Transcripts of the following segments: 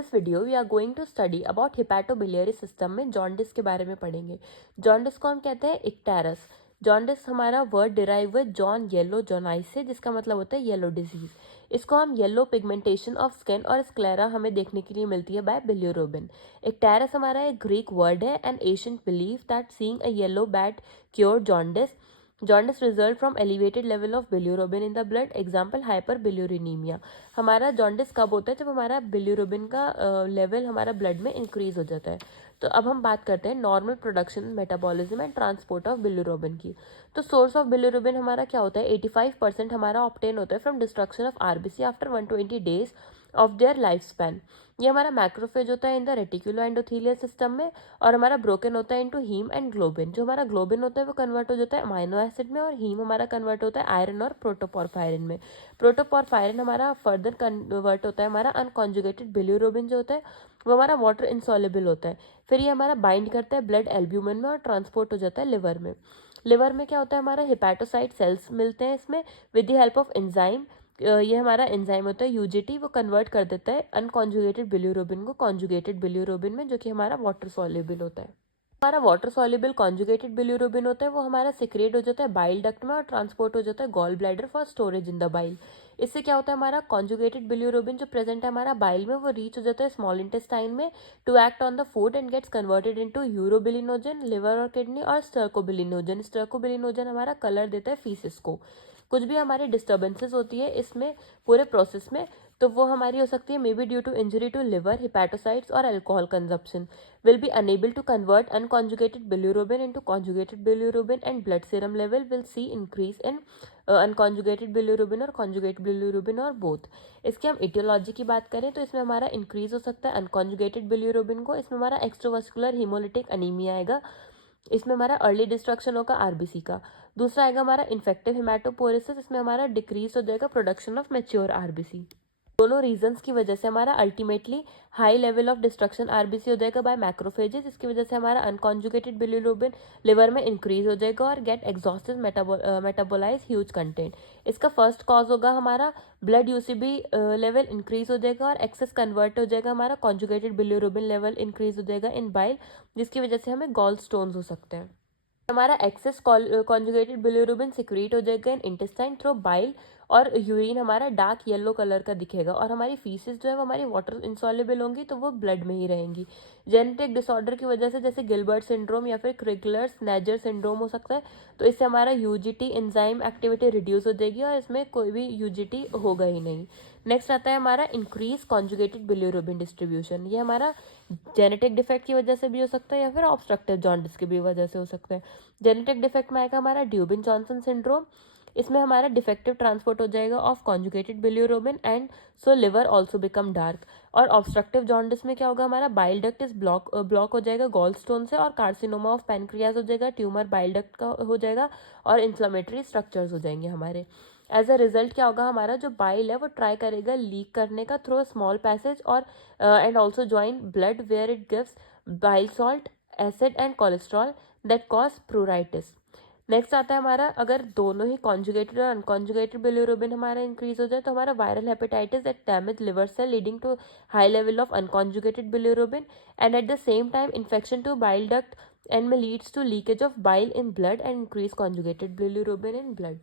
This video we are going to study about hepatobiliary system में jaundice के बारे में पढ़ेंगे। जॉन्डिस को हम कहते हैं इक्टेरस। जॉन्डिस हमारा वर्ड डिराइव हुआ जॉन येलो जोनाइस से, जिसका मतलब होता है येलो डिजीज। इसको हम येलो पिगमेंटेशन ऑफ स्किन और स्क्लेरा हमें देखने के लिए मिलती है बाय बिलियरूबिन। इक्टेरस हमारा एक ग्रीक वर्ड है and ancient believe that seeing a yellow bat cure jaundice. Jaundice result from elevated level of bilirubin in the blood, example hyperbilirubinemia. हमारा जॉन्डिस कब होता है? जब हमारा बिल्यूरोबिन का लेवल हमारा ब्लड में इंक्रीज हो जाता है। तो अब हम बात करते हैं normal production, metabolism and transport of bilirubin की। तो सोर्स ऑफ बिल्यूरोबिन हमारा क्या होता है? 85% हमारा ऑब्टेन होता है from destruction of RBC after 120 days of their life span. ये हमारा मैक्रोफेज होता है in the reticulo endothelial system में, और हमारा ब्रोकन होता है इनटू हीम एंड ग्लोबिन। जो हमारा ग्लोबिन होता है वो कन्वर्ट हो जाता है अमाइनो एसिड में, और हीम हमारा कन्वर्ट होता है आयरन और प्रोटोपोरफायरिन में। प्रोटोपोरफायरिन हमारा फर्दर कन्वर्ट होता है हमारा अनकॉन्जुगेटेड बिल्यूरोबिन जो होता है वो हमारा वाटर इंसॉल्युबल होता है। फिर ये हमारा बाइंड करता है ब्लड एल्ब्यूमिन में और ट्रांसपोर्ट हो जाता है लिवर में। लिवर में क्या होता है? हमारा हिपैटोसाइट सेल्स मिलते हैं इसमें with the help of enzyme. ये हमारा एंजाइम होता है यूजीटी, वो कन्वर्ट कर देता है अनकॉन्जुगेटेड बिल्यूरोबिन को कॉन्जुगेटेड बिल्यूरोबिन में, जो कि हमारा वाटर सॉल्युबल होता है। हमारा वाटर सॉल्युबल कॉन्जुगेटेड बिल्यूरोबिन होता है वो हमारा सिक्रेट हो जाता है बाइल डक्ट में और ट्रांसपोर्ट हो जाता है gall bladder for storage in the bile. इससे क्या होता है? हमारा कॉन्जुगेटेड बिल्यूरोबिन जो प्रेजेंट है हमारा बाइल में वो रीच हो जाता है स्मॉल इंटेस्टाइन में to act on the food and gets converted into urobilinogen, liver और किडनी, और स्टर्कोबिलिनोजन। स्टर्कोबिलिनोजन हमारा कलर देता है फीसिस को। कुछ भी हमारी डिस्टर्बेंसेस होती है इसमें पूरे प्रोसेस में, तो वो हमारी हो सकती है may be due to injury to liver, hepatocytes और alcohol consumption. Will be unable to convert unconjugated bilirubin into conjugated bilirubin, and blood serum level will see increase in unconjugated bilirubin और conjugated बिल्यूरोबिन और both. इसकी हम etiology की बात करें तो इसमें हमारा इंक्रीज हो सकता है अनकॉन्जुगेटेड बिल्यूरोबिन को। इसमें हमारा एक्स्ट्रावास्कुलर हीमोलिटिक अनीमिया आएगा। इसमें हमारा अर्ली डिस्ट्रक्शन होगा आरबीसी का। दूसरा आएगा हमारा इन्फेक्टिव हिमैटोपोरेसिस। इसमें हमारा डिक्रीज हो जाएगा प्रोडक्शन ऑफ मैच्योर आरबीसी। दोनों रीजंस की वजह से हमारा ultimately high level of destruction RBC हो जाएगा बाय मैक्रोफेजेस। इसकी वजह से हमारा अनकॉन्जुगेटेड बिलिरुबिन लिवर में इंक्रीज हो जाएगा और get exhausted metabolise huge content. इसका फर्स्ट कॉज होगा हमारा ब्लड यूसीबी लेवल इंक्रीज हो जाएगा और एक्सेस कन्वर्ट हो जाएगा हमारा कॉन्जुगेटेड बिलिरुबिन लेवल इंक्रीज हो जाएगा इन बाइल, जिसकी वजह से हमें गॉल स्टोन्स हो सकते हैं। हमारा एक्सेस कॉन्जुगेटेड बिलिरुबिन सिक्रीट हो जाएगा इन इंटेस्टाइन थ्रू बाइल, और यूरिन हमारा डार्क येलो कलर का दिखेगा, और हमारी फीसेस जो है वो हमारी वाटर इंसॉल्युबल होंगी तो वो ब्लड में ही रहेंगी। जेनेटिक डिसऑर्डर की वजह से जैसे गिलबर्ट सिंड्रोम या फिर क्रिगलर्स नेजर सिंड्रोम हो सकता है, तो इससे हमारा यूजीटी एंजाइम एक्टिविटी रिड्यूस हो जाएगी और इसमें कोई भी यूजीटी होगा ही नहीं। नेक्स्ट आता है हमारा इंक्रीज कॉन्जुगेटेड बिलिरुबिन डिस्ट्रीब्यूशन। ये हमारा जेनेटिक डिफेक्ट की वजह से भी हो सकता है या फिर ऑब्स्ट्रक्टिव जॉन्डिस की भी वजह से हो सकता है। जेनेटिक डिफेक्ट में आएगा हमारा ड्यूबिन जॉनसन सिंड्रोम। इसमें हमारा डिफेक्टिव ट्रांसपोर्ट हो जाएगा of conjugated bilirubin and so liver also become dark. और ऑब्स्ट्रक्टिव जॉन्डिस में क्या होगा? हमारा बाइल डक्ट इस ब्लॉक हो जाएगा गॉल स्टोन से, और कार्सिनोमा ऑफ पैनक्रियाज हो जाएगा, ट्यूमर बाइल डक्ट का हो जाएगा, और इन्फ्लेमेटरी स्ट्रक्चर्स हो जाएंगे हमारे। एज अ रिजल्ट क्या होगा? हमारा जो बाइल है वो ट्राई करेगा लीक करने का थ्रू स्मॉल पैसेज, और and also join blood where it gives bile salt, acid and cholesterol that cause pruritis. Next आता है हमारा अगर दोनों ही कॉन्जुगेटेड और अनकॉन्जुगेटेड बिलिरुबिन हमारा इंक्रीज हो जाए तो हमारा viral hepatitis that damage liver cell leading to high level of unconjugated bilirubin, and at the same time infection to bile duct and में leads to leakage of bile in blood and increase conjugated bilirubin in blood.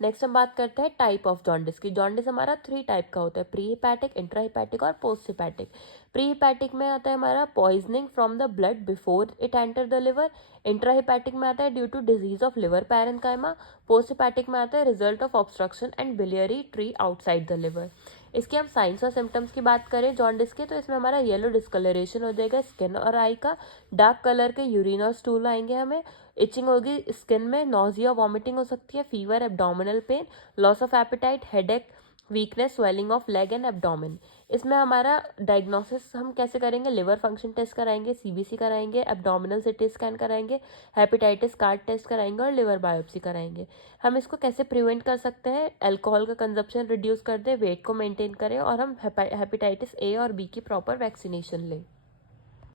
Next हम बात करते हैं type of jaundice की। Jaundice हमारा 3 type का होता है, प्री हिपैटिक, इंट्रा हिपैटिक और पोस्ट हिपैटिक। प्री हिपैटिक में आता है हमारा poisoning from the blood before it enter the liver. Intra hepatic में आता है due to disease of liver parenchyma. Post hepatic में आता है result of obstruction and biliary tree outside the liver. इसके हम साइंस और सिम्टम्स की बात करें जॉन्डिस के, तो इसमें हमारा येलो डिस्कलरेशन हो जाएगा स्किन और आई का, डार्क कलर के यूरिन और स्टूल आएंगे हमें, इचिंग होगी स्किन में, नॉजिया वॉमिटिंग हो सकती है, fever, abdominal pain, loss of appetite, headache, weakness, swelling of leg and abdomen. इसमें हमारा डायग्नोसिस हम कैसे करेंगे? लिवर फंक्शन टेस्ट कराएंगे, सीबीसी कराएंगे, एब्डोमिनल सिटी स्कैन कराएंगे, हेपेटाइटिस कार्ड टेस्ट कराएंगे और लिवर बायोप्सी कराएंगे। हम इसको कैसे प्रिवेंट कर सकते हैं? अल्कोहल का कंजप्शन रिड्यूस कर दे, वेट को मेंटेन करें, और हम हेपेटाइटिस ए और बी की प्रॉपर वैक्सीनेशन लें।